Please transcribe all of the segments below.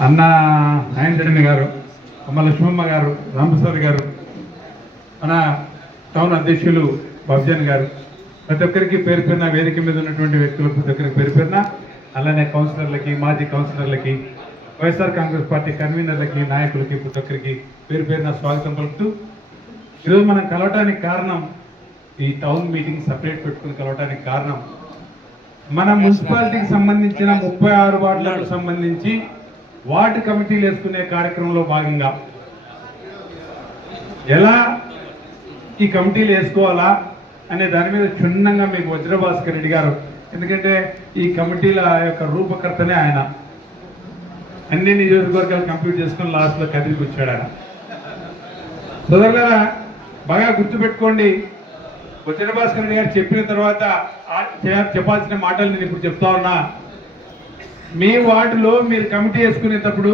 అన్న నాయనరెడ్డి గారు అమ్మ లక్ష్మమ్మ గారు రామప్రసాద్ గారు మన టౌన్ అధ్యక్షులు బాబ్జాన్ గారు. ప్రతి ఒక్కరికి పేరు పేరున వేదిక మీద ఉన్నటువంటి వ్యక్తులు ప్రతి ఒక్కరికి పేరు పేరున అలానే కౌన్సిలర్లకి మాజీ కౌన్సిలర్లకి వైఎస్ఆర్ కాంగ్రెస్ పార్టీ కన్వీనర్లకి నాయకులకి ప్రతి ఒక్కరికి పేరు పేరున స్వాగతం పలుకుతూ ఈరోజు మనం కలవటానికి కారణం ఈ టౌన్ మీటింగ్ సపరేట్ పెట్టుకుని కలవటానికి కారణం. మన మున్సిపాలిటీకి సంబంధించిన ముప్పై ఆరు వార్డులకు సంబంధించి వార్డు కమిటీలు వేసుకునే కార్యక్రమంలో భాగంగా ఎలా ఈ కమిటీలు వేసుకోవాలా అనే దాని మీద క్షుణ్ణంగా మీకు వజ్రభాస్కర్ రెడ్డి గారు ఎందుకంటే ఈ కమిటీల యొక్క రూపకర్తనే ఆయన. అన్ని నియోజకవర్గాలు కంప్లీట్ చేసుకొని లాస్ట్లో కదిలికి వచ్చాడు ఆయన. సోదరులారా బాగా గుర్తుపెట్టుకోండి వజ్రభాస్కర్ రెడ్డి గారు చెప్పిన తర్వాత చెప్పాల్సిన మాటలు నేను ఇప్పుడు చెప్తా ఉన్నా. మీ వార్డులో మీరు కమిటీ వేసుకునేటప్పుడు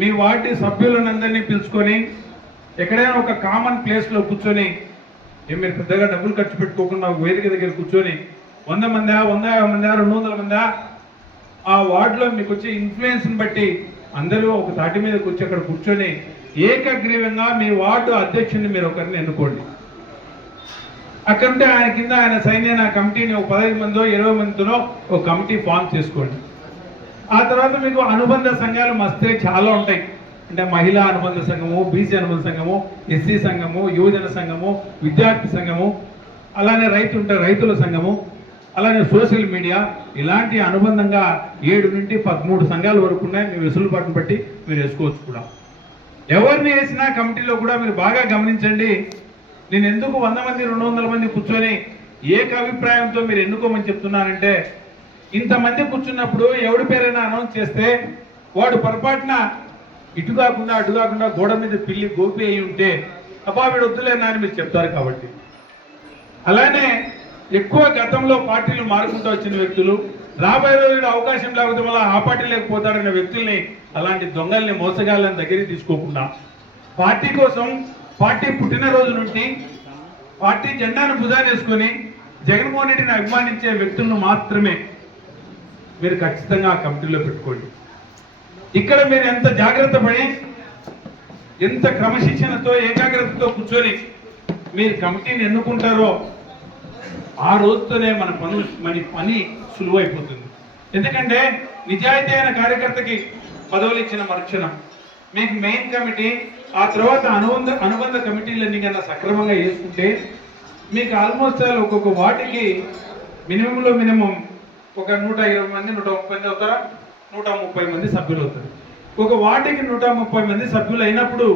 మీ వార్డు సభ్యులనందరినీ పిలుచుకొని ఎక్కడైనా ఒక కామన్ ప్లేస్లో కూర్చొని ఏం మీరు పెద్దగా డబ్బులు ఖర్చు పెట్టుకోకుండా ఒక వేదిక దగ్గర కూర్చొని వంద మందా వంద యాభై మందా రెండు వందల మందా ఆ వార్డులో మీకు వచ్చే ఇన్ఫ్లుయెన్స్ని బట్టి అందరూ ఒక తాటి మీద కూర్చొని అక్కడ కూర్చొని ఏకగ్రీవంగా మీ వార్డు అధ్యక్షుడిని మీరు ఒకరిని ఎన్నుకోండి. అక్కడంటే ఆయన కింద ఆయన సైన్యాన్ని ఆ కమిటీని ఒక పదహైదు మందో ఇరవై మందితోనో ఒక కమిటీ ఫామ్ చేసుకోండి. ఆ తర్వాత మీకు అనుబంధ సంఘాలు మస్తే చాలా ఉంటాయి. అంటే మహిళా అనుబంధ సంఘము బీసీ అనుబంధ సంఘము ఎస్సీ సంఘము యువజన సంఘము విద్యార్థి సంఘము అలానే రైతు ఉంటే రైతుల సంఘము అలానే సోషల్ మీడియా ఇలాంటి అనుబంధంగా ఏడు నుండి పదమూడు సంఘాల వరకు ఉన్నాయి. మీ వెసులుబాటును బట్టి మీరు వేసుకోవచ్చు కూడా. ఎవరిని వేసినా కమిటీలో కూడా మీరు బాగా గమనించండి. నేను ఎందుకు వంద మంది రెండు వందల మంది కూర్చొని ఏక అభిప్రాయంతో మీరు ఎన్నుకోమని చెప్తున్నానంటే ఇంతమంది కూర్చున్నప్పుడు ఎవడి పేరైనా అనౌన్స్ చేస్తే వాడు పొరపాటున ఇటు కాకుండా అటు కాకుండా గోడ మీద పిల్లి గోపి అయి ఉంటే అబ్బా వీడు వద్దులేనా అని మీరు చెప్తారు కాబట్టి. అలానే ఎక్కువ గతంలో పార్టీలు మారుకుంటూ వచ్చిన వ్యక్తులు రాబోయే రోజుల్లో అవకాశం లేకపోతే మళ్ళీ ఆ పార్టీ లేకపోతాడనే వ్యక్తుల్ని అలాంటి దొంగల్ని మోసగాళ్ళని దగ్గరికి తీసుకోకుండా పార్టీ కోసం పార్టీ పుట్టినరోజు నుండి పార్టీ జెండాను భుజాన్ని వేసుకొని జగన్మోహన్ రెడ్డిని అభిమానించే వ్యక్తులను మాత్రమే మీరు ఖచ్చితంగా ఆ కమిటీలో పెట్టుకోండి. ఇక్కడ మీరు ఎంత జాగ్రత్త పడి ఎంత క్రమశిక్షణతో ఏకాగ్రతతో కూర్చొని మీరు కమిటీని ఎన్నుకుంటారో ఆ రోజుతోనే మన పను మన పని సులువైపోతుంది. ఎందుకంటే నిజాయితీ అయిన కార్యకర్తకి పదవులు ఇచ్చిన మరుక్షణం. మీకు మెయిన్ కమిటీ ఆ తర్వాత అనుబంధ అనుబంధ కమిటీలన్నీ కన్నా సక్రమంగా చేసుకుంటే మీకు ఆల్మోస్ట్ ఒక్కొక్క వాటికి మినిమంలో మినిమం ఒక నూట ఇరవై మంది నూట ముప్పై మంది అవుతారా? నూట ముప్పై మంది సభ్యులు అవుతారు. ఒక వార్డుకి నూట ముప్పై మంది సభ్యులు అయినప్పుడు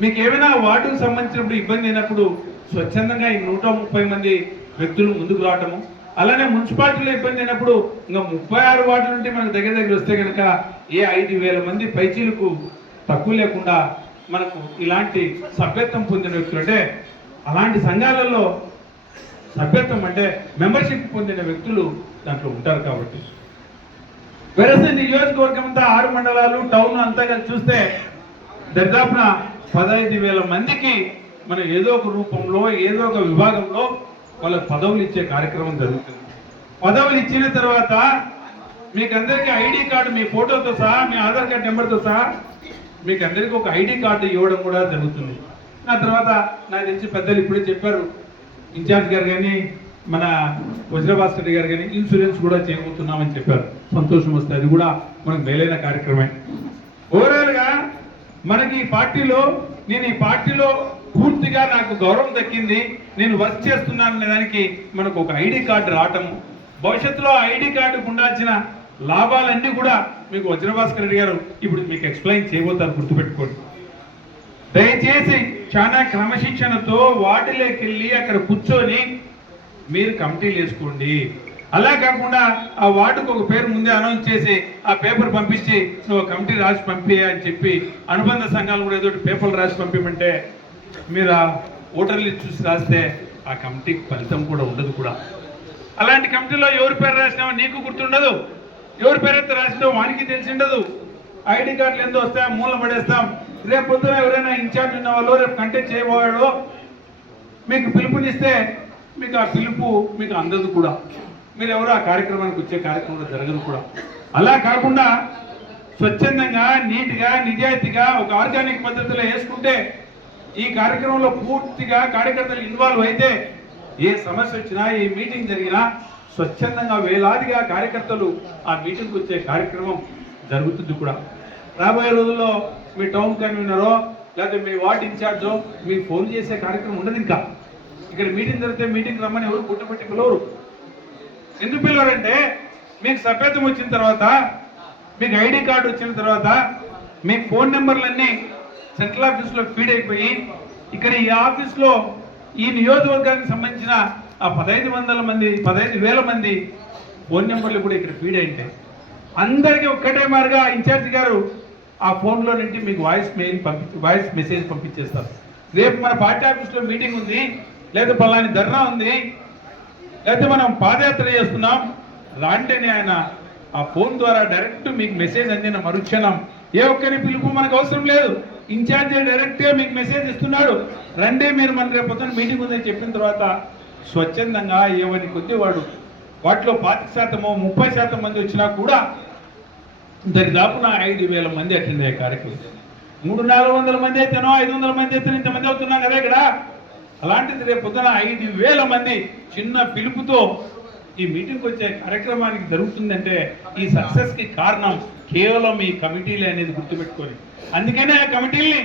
మీకు ఏమైనా వార్డుకు సంబంధించినప్పుడు ఇబ్బంది అయినప్పుడు స్వచ్ఛందంగా ఈ నూట ముప్పై మంది వ్యక్తులు ముందుకు రావటము అలానే మున్సిపాలిటీలో ఇబ్బంది అయినప్పుడు ఇంకా ముప్పై ఆరు వార్డులు నుండి మనకు దగ్గర దగ్గర వస్తే కనుక ఏ ఐదు వేల మంది పైచీలకు తక్కువ లేకుండా మనకు ఇలాంటి సభ్యత్వం పొందిన వ్యక్తులు అంటే అలాంటి సంఘాలలో సభ్యత్వం అంటే మెంబర్షిప్ పొందిన వ్యక్తులు దాంట్లో ఉంటారు కాబట్టి. వెరస నియోజకవర్గం అంతా ఆరు మండలాలు టౌన్ అంతా చూస్తే దరిదాపున పదహైదు వేల మందికి మనం ఏదో ఒక రూపంలో ఏదో ఒక విభాగంలో వాళ్ళకి పదవులు ఇచ్చే కార్యక్రమం జరుగుతుంది. పదవులు ఇచ్చిన తర్వాత మీకు అందరికీ ఐడి కార్డు మీ ఫోటోతో సహా మీ ఆధార్ కార్డు నెంబర్తో సహా మీకు అందరికీ ఒక ఐడి కార్డు ఇవ్వడం కూడా జరుగుతుంది. ఆ తర్వాత నాకు తెలిసి పెద్దలు ఇప్పుడే చెప్పారు. ఇన్ఛార్జ్ గారు కానీ మన వజ్రభాస్కర్ రెడ్డి గారు కానీ ఇన్సూరెన్స్ కూడా చేయబోతున్నామని చెప్పారు. సంతోషం వస్తే అది కూడా మనకు మేలైన కార్యక్రమే. ఓవరాల్గా మనకి ఈ పార్టీలో నేను ఈ పార్టీలో పూర్తిగా నాకు గౌరవం దక్కింది. నేను వర్క్ చేస్తున్నాను అనే దానికి మనకు ఒక ఐడి కార్డు రావటము భవిష్యత్తులో ఐడి కార్డుకు ఉండాల్సిన లాభాలన్నీ కూడా మీకు వజ్రభాస్కర్ రెడ్డి గారు ఇప్పుడు మీకు ఎక్స్ప్లెయిన్ చేయబోతారు గుర్తుపెట్టుకోండి. దయచేసి చాలా క్రమశిక్షణతో వాటిలోకి వెళ్ళి అక్కడ కూర్చొని మీరు కమిటీలు వేసుకోండి. అలా కాకుండా ఆ వార్డుకు ఒక పేరు ముందే అనౌన్స్ చేసి ఆ పేపర్ పంపించి నువ్వు కమిటీ రాసి పంపి అని చెప్పి అనుబంధ సంఘాలు కూడా ఏదో పేపర్లు రాసి పంపించమంటే మీరు ఆ ఓటర్లు చూసి రాస్తే ఆ కమిటీకి ఫలితం కూడా ఉండదు కూడా. అలాంటి కమిటీలో ఎవరి పేరు రాసినామో నీకు గుర్తుండదు. ఎవరి పేరు అయితే రాసినామో వానికి తెలిసి ఉండదు ఐడి కార్డులు ఎంతో వస్తాయి? మూల పడేస్తాం. రేపు పొద్దున ఎవరైనా ఇన్ఛార్జ్ ఉన్న వాళ్ళు రేపు కంటెక్ట్ చేయబోయాడు మీకు పిలుపునిస్తే మీకు ఆ పిలుపు మీకు అందదు కూడా. మీరు ఎవరు ఆ కార్యక్రమానికి వచ్చే కార్యక్రమంలో జరగదు కూడా. అలా కాకుండా స్వచ్ఛందంగా నీట్గా నిజాయితీగా ఒక ఆర్గానిక్ పద్ధతిలో వేసుకుంటే ఈ కార్యక్రమంలో పూర్తిగా కార్యకర్తలు ఇన్వాల్వ్ అయితే ఏ సమస్య వచ్చినా ఏ మీటింగ్ జరిగినా స్వచ్ఛందంగా వేలాదిగా కార్యకర్తలు ఆ మీటింగ్కి వచ్చే కార్యక్రమం జరుగుతుంది కూడా. రాబోయే రోజుల్లో మీ టౌన్ కన్వీనరో లేకపోతే మీ వార్డ్ ఇన్ఛార్జో మీ ఫోన్ చేసే కార్యక్రమం ఉండదు ఇంకా. ఇక్కడ మీటింగ్ జరిగితే మీటింగ్ రమ్మని ఎవరు గుట్టపెట్టి పిలవరు. ఎందుకు పిలవరంటే మీకు సభ్యత్వం వచ్చిన తర్వాత మీకు ఐడి కార్డు వచ్చిన తర్వాత మీ ఫోన్ నెంబర్లన్నీ సెంట్రల్ ఆఫీస్లో ఫీడ్ అయిపోయి ఇక్కడ ఈ ఆఫీస్లో ఈ నియోజకవర్గానికి సంబంధించిన ఆ పదహైదు వందల మంది పదహైదు వేల మంది ఫోన్ నెంబర్లు కూడా ఇక్కడ ఫీడ్ అయి అందరికీ ఒక్కటే మారుగా ఇన్ఛార్జ్ గారు ఆ ఫోన్లో నుండి మీకు వాయిస్ మెయిల్ పంపి వాయిస్ మెసేజ్ పంపించేస్తారు. రేపు మన పార్టీ ఆఫీస్లో మీటింగ్ ఉంది లేదు పలాని ధర్నా ఉంది. లేకపోతే మనం పాదయాత్ర చేస్తున్నాం. రాంటేనే ఆయన ఆ ఫోన్ ద్వారా డైరెక్ట్ మీకు మెసేజ్ అందిన మరుక్షణం. ఏ ఒక్కరి పిలుపు మనకు అవసరం లేదు. ఇన్ఛార్జ్ డైరెక్ట్గా మీకు మెసేజ్ ఇస్తున్నాడు. రండి మీరు మన రేపు పొద్దున్న మీటింగ్ ఉందని చెప్పిన తర్వాత స్వచ్ఛందంగా ఏవని కొద్ది వాడు వాటిలో పాతిక శాతమో ముప్పై శాతం మంది వచ్చినా కూడా దరిదాపున ఐదు వేల మంది అటెండ్ అయ్యే కార్యక్రమం. మూడు నాలుగు వందల మంది అయితేనో ఐదు వందల మంది అయితే ఇంతమంది అవుతున్నాం కదా ఇక్కడ. అలాంటిది రేపు పొద్దున ఐదు వేల మంది చిన్న పిలుపుతో ఈ మీటింగ్కి వచ్చే కార్యక్రమానికి జరుగుతుందంటే ఈ సక్సెస్కి కారణం కేవలం ఈ కమిటీలే అనేది గుర్తుపెట్టుకొని. అందుకనే ఆ కమిటీల్ని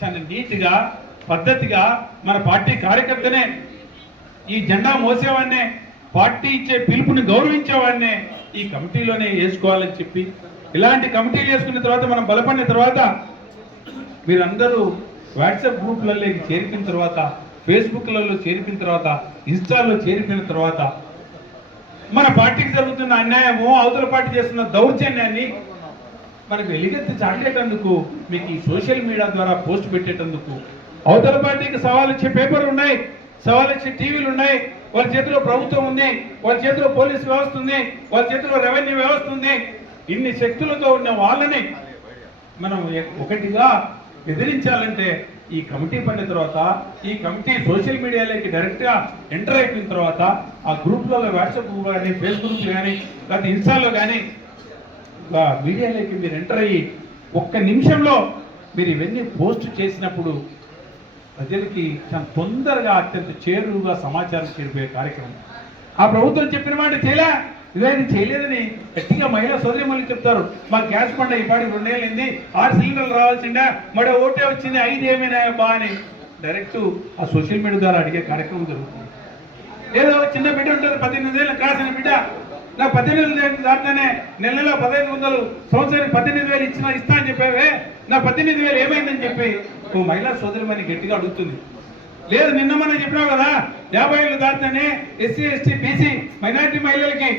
చాలా నీట్గా పద్ధతిగా మన పార్టీ కార్యకర్తనే ఈ జెండా మోసేవాడినే పార్టీ ఇచ్చే పిలుపుని గౌరవించేవాడినే ఈ కమిటీలోనే వేసుకోవాలని చెప్పి ఇలాంటి కమిటీలు వేసుకున్న తర్వాత మనం బలపడిన తర్వాత మీరందరూ వాట్సాప్ గ్రూప్లలో చేరిపిన తర్వాత ఫేస్బుక్లలో చేరిపిన తర్వాత ఇన్స్టాల్లో చేరిపిన తర్వాత మన పార్టీకి జరుగుతున్న అన్యాయము అవతల పార్టీ చేస్తున్న దౌర్జన్యాన్ని మనకు వెలిగెత్తి చాటేటందుకు మీకు ఈ సోషల్ మీడియా ద్వారా పోస్ట్ పెట్టేటందుకు అవతల పార్టీకి సవాల్ ఇచ్చే పేపర్లు ఉన్నాయి సవాల్ ఇచ్చే టీవీలు ఉన్నాయి వాళ్ళ చేతిలో ప్రభుత్వం ఉంది వాళ్ళ చేతిలో పోలీస్ వ్యవస్థ ఉంది వాళ్ళ చేతిలో రెవెన్యూ వ్యవస్థ ఉంది. ఇన్ని శక్తులతో ఉన్న వాళ్ళని మనం ఒకటిగా ఎదిరించాలంటే ఈ కమిటీ పడిన తర్వాత ఈ కమిటీ సోషల్ మీడియాలోకి డైరెక్ట్గా ఎంటర్ అయిపోయిన తర్వాత ఆ గ్రూప్లో వాట్సాప్ కానీ ఫేస్బుక్ కానీ లేకపోతే ఇన్స్టాలో కానీ మీడియాలోకి మీరు ఎంటర్ అయ్యి ఒక్క నిమిషంలో మీరు ఇవన్నీ పోస్ట్ చేసినప్పుడు ప్రజలకి చాలా తొందరగా అత్యంత చేరువుగా సమాచారం చేరిపోయే కార్యక్రమం. ఆ ప్రభుత్వం చెప్పిన మాట చేయలే? ఇదేది చేయలేదని గట్టిగా మహిళా సోదరి మళ్ళీ చెప్తారు. మా గ్యాస్ పండ ఇప్పటికి రెండేళ్ళింది. ఆరు సిలిండర్లు రావాల్సిందా మరో ఓటే వచ్చింది. ఐదు ఏమైనా బా అని. డైరెక్ట్ ఆ సోషల్ మీడియా ద్వారా అడిగే కార్యక్రమం జరుగుతుంది. ఏదో చిన్న బిడ్డ ఉంటుంది. పద్దెనిమిది ఏళ్ళు కాసిన బిడ్డ. నాకు పద్దెనిమిది ఏళ్ళు దాటితేనే నెల నెల పదహైదు వందలు సంవత్సరానికి పద్దెనిమిది వేలు ఇచ్చిన ఇస్తా అని చెప్పేవే. నా పద్దెనిమిది వేలు ఏమైందని చెప్పి ఓ మహిళా సోదరిమని గట్టిగా అడుగుతుంది. లేదు నిన్న మనం చెప్పినావు కదా యాభై ఏళ్ళు దాటితేనే ఎస్సీ ఎస్టీ బీసీ మైనారిటీ మహిళలకి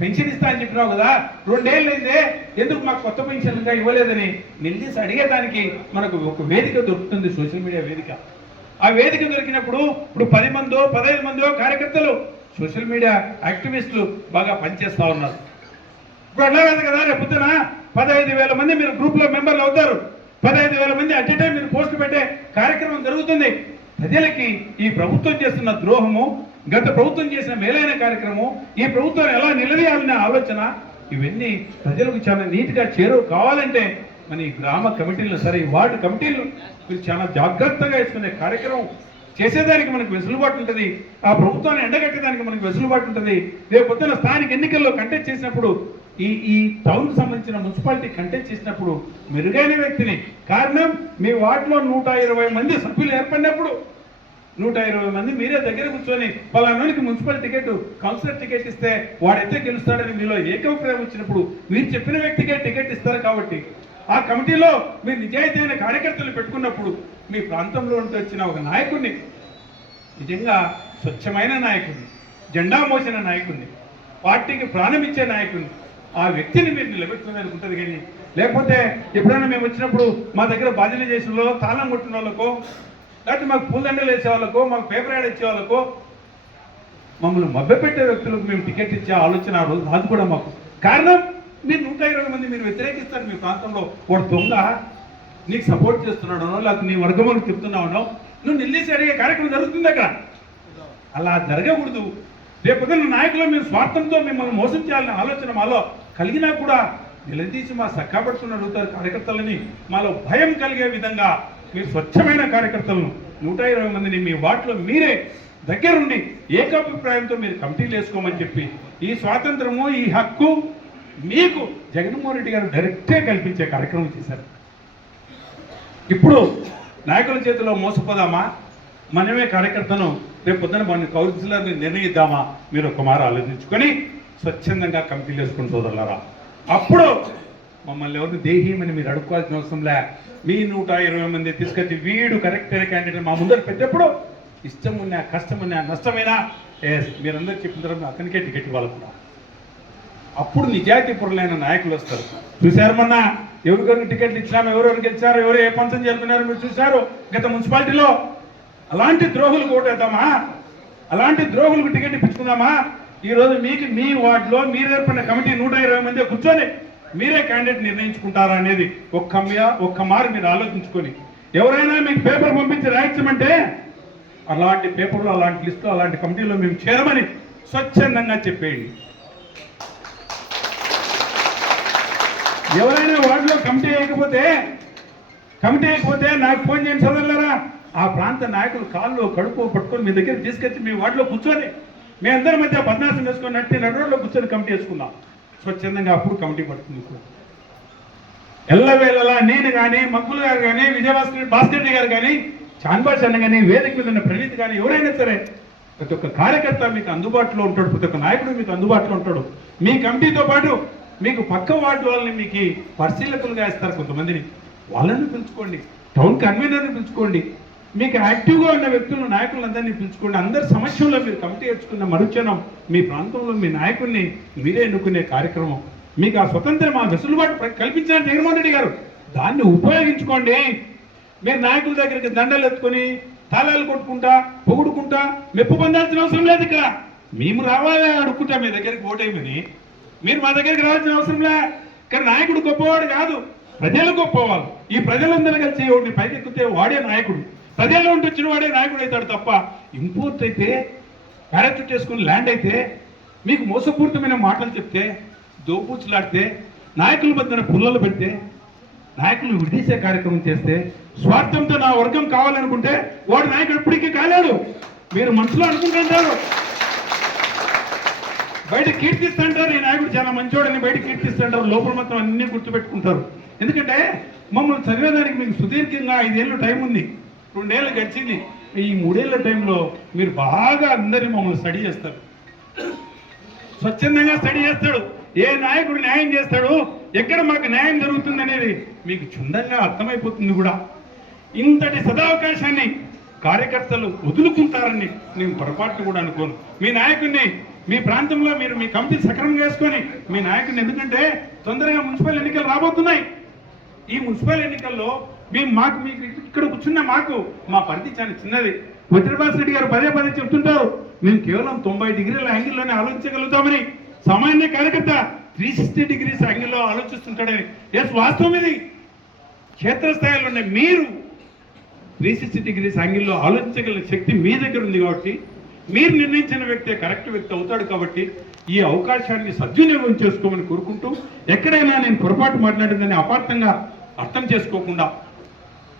పెన్షన్ ఇస్తా అని చెప్పినావు కదా రెండేళ్ళు అయిందే ఎందుకు మాకు కొత్త పెన్షన్ ఇంకా ఇవ్వలేదని? నిలదీసి అడిగేదానికి మనకు ఒక వేదిక దొరుకుతుంది సోషల్ మీడియా వేదిక. ఆ వేదిక దొరికినప్పుడు ఇప్పుడు పది మందో పదహైదు మందో కార్యకర్తలు సోషల్ మీడియా యాక్టివిస్టులు బాగా పనిచేస్తా ఉన్నారు. ఇప్పుడు అట్లా కాదు కదా రేపు పొద్దున పదహైదు వేల మంది మీరు గ్రూప్లో మెంబర్లు అవుతారు. పదహైదు వేల మంది అట్ టైం మీరు పోస్ట్ పెట్టే కార్యక్రమం జరుగుతుంది. ప్రజలకి ఈ ప్రభుత్వం చేస్తున్న ద్రోహము గత ప్రభుత్వం చేసిన మేలైన కార్యక్రమం ఈ ప్రభుత్వం ఎలా నిలదీయాలనే ఆలోచన ఇవన్నీ ప్రజలకు చాలా నీట్గా చేరువ కావాలంటే మన ఈ గ్రామ కమిటీలు సరే ఈ వార్డు కమిటీలు మీరు చాలా జాగ్రత్తగా వేసుకునే కార్యక్రమం చేసేదానికి మనకు వెసులుబాటు ఉంటుంది. ఆ ప్రభుత్వాన్ని ఎండగట్టేదానికి మనకు వెసులుబాటు ఉంటుంది. రేపు పొద్దున స్థానిక ఎన్నికల్లో కంటెస్ట్ చేసినప్పుడు ఈ ఈ టౌన్కి సంబంధించిన మున్సిపాలిటీ కంటెస్ట్ చేసినప్పుడు మెరుగైన వ్యక్తిని. కారణం మీ వార్డులో నూట ఇరవై మంది సభ్యులు ఏర్పడినప్పుడు నూట ఇరవై మంది మీరే దగ్గర కూర్చొని పలానానికి మున్సిపల్ టికెట్ కౌన్సిలర్ టికెట్ ఇస్తే వాడైతే గెలుస్తాడని మీలో ఏకభిప్రాయం వచ్చినప్పుడు మీరు చెప్పిన వ్యక్తికే టికెట్ ఇస్తారు కాబట్టి ఆ కమిటీలో మీరు నిజాయితీ అయిన కార్యకర్తలు పెట్టుకున్నప్పుడు మీ ప్రాంతంలో నుండి వచ్చిన ఒక నాయకుడిని నిజంగా స్వచ్ఛమైన నాయకుడిని జెండా మోసిన నాయకుడిని పార్టీకి ప్రాణం ఇచ్చే నాయకుడిని ఆ వ్యక్తిని మీరు నిలబెట్టుకునేది ఉంటుంది కానీ లేకపోతే ఎప్పుడైనా మేము వచ్చినప్పుడు మా దగ్గర బాధ్యత చేసిన వాళ్ళకో తాళం కొట్టిన వాళ్ళకో లేకపోతే మాకు పూలదండలు వేసే వాళ్ళకో మాకు పేపర్ యాడ్ ఇచ్చే వాళ్ళకో మమ్మల్ని మభ్యపెట్టే వ్యక్తులకు మేము టికెట్ ఇచ్చే ఆలోచన ఆ రోజు రాదు కూడా మాకు. కారణం మీరు నూట ఇరవై మంది మీరు వ్యతిరేకిస్తారు మీ ప్రాంతంలో. వాడు దొంగ నీకు సపోర్ట్ చేస్తున్నాడనో లేకపోతే నీ వర్గములకు చెప్తున్నావునో నువ్వు నిల్లేసి అడిగే కార్యక్రమం జరుగుతుంది అక్కడ? అలా జరగకూడదు. రేపు నాయకులు మీరు స్వార్థంతో మిమ్మల్ని మోసం చేయాలనే ఆలోచన మాలో కలిగినా కూడా నిలదీసి మా సక్కాపడుతున్న అడుగుతారు కార్యకర్తలని మాలో భయం కలిగే విధంగా మీరు స్వచ్ఛమైన కార్యకర్తలను నూట ఇరవై మందిని మీ వాటిలో మీరే దగ్గరుండి ఏకాభిప్రాయంతో మీరు కమిటీలు వేసుకోమని చెప్పి ఈ స్వాతంత్రము ఈ హక్కు మీకు జగన్మోహన్ రెడ్డి గారు డైరెక్టే కల్పించే కార్యక్రమం చేశారు. ఇప్పుడు నాయకుల చేతిలో మోసపోదామా? మనమే కార్యకర్తను రేపు పొద్దున మన కౌన్సిలర్ని నిర్ణయిద్దామా? మీరు ఒక మారు ఆలోచించుకొని స్వచ్ఛందంగా కమిటీలు వేసుకుని సోదరులారా అప్పుడు మమ్మల్ని ఎవరిని దేహీమని మీరు అడుక్కోవాల్సిన అవసరం లే. మీ నూట ఇరవై మంది తీసుకొచ్చి వీడు కరెక్ట్ క్యాండిడేట్ మా ముందర పెట్టేప్పుడు ఇష్టం ఉన్నా కష్టం ఉన్నా నష్టమైనా మీరందరూ చెప్పిన తర్వాత అతనికే టికెట్ ఇవ్వాలనుకున్నా. అప్పుడు నిజాయితీ పురులైన నాయకులు వస్తారు. చూశారు మొన్న ఎవరికెవరికి టికెట్లు ఇచ్చినాము ఎవరెవరు గెలిచారు ఎవరు ఏ పంచం చేరుకున్నారు మీరు చూశారు గత మున్సిపాలిటీలో. అలాంటి ద్రోహులకు ఓటేద్దామా? అలాంటి ద్రోహులకు టికెట్ ఇప్పించుకుందామా? ఈ రోజు మీకు మీ వార్డులో మీరు ఏర్పడిన కమిటీ నూట ఇరవై మంది కూర్చొని మీరే క్యాండిడేట్ నిర్ణయించుకుంటారా అనేది ఒక్క ఒక్క మారు మీరు ఆలోచించుకొని. ఎవరైనా మీకు పేపర్ పంపించి రాయించమంటే అలాంటి పేపర్లో అలాంటి లిస్టులు అలాంటి కమిటీలో మేము చేరమని స్వచ్ఛందంగా చెప్పేయండి. ఎవరైనా వార్డులో కమిటీ వేయకపోతే కమిటీ వేయకపోతే నాకు ఫోన్ చేయండి చదవలేరా ఆ ప్రాంత నాయకులు కాళ్ళు కడుపు పట్టుకొని మీ దగ్గర తీసుకొచ్చి మీ వార్డులో కూర్చొని మీ అందరి మధ్య బద్నాసం వేసుకొని నట్టి నడువులో కూర్చొని కమిటీ వేసుకున్నాం స్వచ్ఛందంగా అప్పుడు కమిటీ పడుతుంది మీకు. ఎల్లవేళలా నేను కానీ మగ్గులు గారు కానీ విజయభాస్కర్ భాస్కర్ రెడ్డి గారు కానీ చాన్బాస్ అన్న కానీ వేదిక మీద ఉన్న ప్రణీత్ కానీ ఎవరైనా సరే ప్రతి ఒక్క కార్యకర్త మీకు అందుబాటులో ఉంటాడు ప్రతి ఒక్క నాయకుడు మీకు అందుబాటులో ఉంటాడు. మీ కమిటీతో పాటు మీకు పక్క వార్డు వాళ్ళని మీకు పరిశీలకులుగా ఇస్తారు కొంతమందిని. వాళ్ళని పిలుచుకోండి. టౌన్ కన్వీనర్ని పిలుచుకోండి. మీకు యాక్టివ్గా ఉన్న వ్యక్తులను నాయకులందరినీ పిలుచుకోండి. అందరి సమస్యల్లో మీరు కమిటీ ఏర్చుకున్న మరుచనం మీ ప్రాంతంలో మీ నాయకుడిని మీరే ఎన్నుకునే కార్యక్రమం. మీకు ఆ స్వతంత్రం ఆ వెసులుబాటు కల్పించిన జగన్మోహన్ రెడ్డి గారు దాన్ని ఉపయోగించుకోండి. మీరు నాయకుల దగ్గరికి దండలు ఎత్తుకొని తాళాలు కొట్టుకుంటా పొగుడుకుంటా మెప్పు పొందాల్సిన అవసరం లేదు ఇక్కడ. మేము రావాలి అడుక్కుంటా మీ దగ్గరికి ఓటేయమని. మీరు మా దగ్గరికి రావాల్సిన అవసరం లే. ఇక్కడ నాయకుడు గొప్పవాడు కాదు. ప్రజలు గొప్పవాళ్ళు. ఈ ప్రజలందరూ కలిసి వాడిని పైకెక్కితే వాడే నాయకుడు. ప్రజల్లో ఉంటే వచ్చిన వాడే నాయకుడు అవుతాడు తప్ప ఇంపోర్ట్ అయితే పారాచూట్ చేసుకుని ల్యాండ్ అయితే మీకు మోసపూరితమైన మాటలు చెప్తే దోపూచులాడితే నాయకుల మధ్యన పుల్లలు పెడితే నాయకులు విడిసే కార్యక్రమం చేస్తే స్వార్థంతో నా వర్గం కావాలనుకుంటే వాడు నాయకుడు ఇప్పటికీ కాలేడు. మీరు మనసులో అనుకుంటుంటారు బయట కీర్తిస్తుంటారు. ఈ నాయకుడు చాలా మంచోడని బయట కీర్తిస్తుంటారు. లోపల మాత్రం అన్ని గుర్తుపెట్టుకుంటారు. ఎందుకంటే మమ్మల్ని చదివేదానికి మీకు సుదీర్ఘంగా ఐదేళ్ళు టైం ఉంది. రెండేళ్ళు గడిచింది. ఈ మూడేళ్ళ టైంలో మీరు బాగా అందరి మమ్మల్ని స్టడీ చేస్తారు. స్వచ్ఛందంగా స్టడీ చేస్తాడు. ఏ నాయకుడు న్యాయం చేస్తాడు? ఎక్కడ మాకు న్యాయం జరుగుతుంది అనేది మీకు క్షుణ్ణంగా అర్థమైపోతుంది కూడా. ఇంతటి సదావకాశాన్ని కార్యకర్తలు వదులుకుంటారని నేను పొరపాటు కూడా అనుకోను. మీ నాయకుడిని మీ ప్రాంతంలో మీరు మీ కమిటీ సక్రమం చేసుకొని మీ నాయకుడిని ఎందుకంటే తొందరగా మున్సిపల్ ఎన్నికలు రాబోతున్నాయి. ఈ మున్సిపల్ ఎన్నికల్లో మేము మాకు మీకు ఇక్కడ కూర్చున్న మాకు మా పరిధి చాలా చిన్నది. వజ్రభాస్ రెడ్డి గారు పదే పదే చెప్తుంటారు మేము కేవలం తొంభై డిగ్రీల యాంగిల్లోనే ఆలోచించగలుగుతామని. సామాన్య కార్యకర్త త్రీ సిక్స్టీ డిగ్రీస్ యాంగిల్లో ఆలోచిస్తుంటాడని. ఎస్ వాస్తవం ఇది. క్షేత్రస్థాయిలో ఉన్న మీరు త్రీ సిక్స్టీ డిగ్రీస్ యాంగిల్లో ఆలోచించగల శక్తి మీ దగ్గర ఉంది కాబట్టి మీరు నిర్ణయించిన వ్యక్తే కరెక్ట్ వ్యక్తి అవుతాడు కాబట్టి ఈ అవకాశాన్ని సద్వినియోగం చేసుకోమని కోరుకుంటూ ఎక్కడైనా నేను పొరపాటు మాట్లాడిందని అపార్థంగా అర్థం చేసుకోకుండా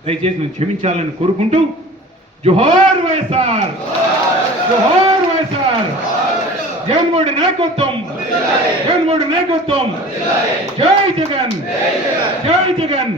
దయచేసి నన్ను క్షమించాలని కోరుకుంటూ జోహార్ వైఎస్ఆర్! జోహార్ వైఎస్ఆర్! జగన్మోహన్ నాయకత్వం! జగన్మోహన్ నాయకత్వం! జై జగన్! జై జగన్!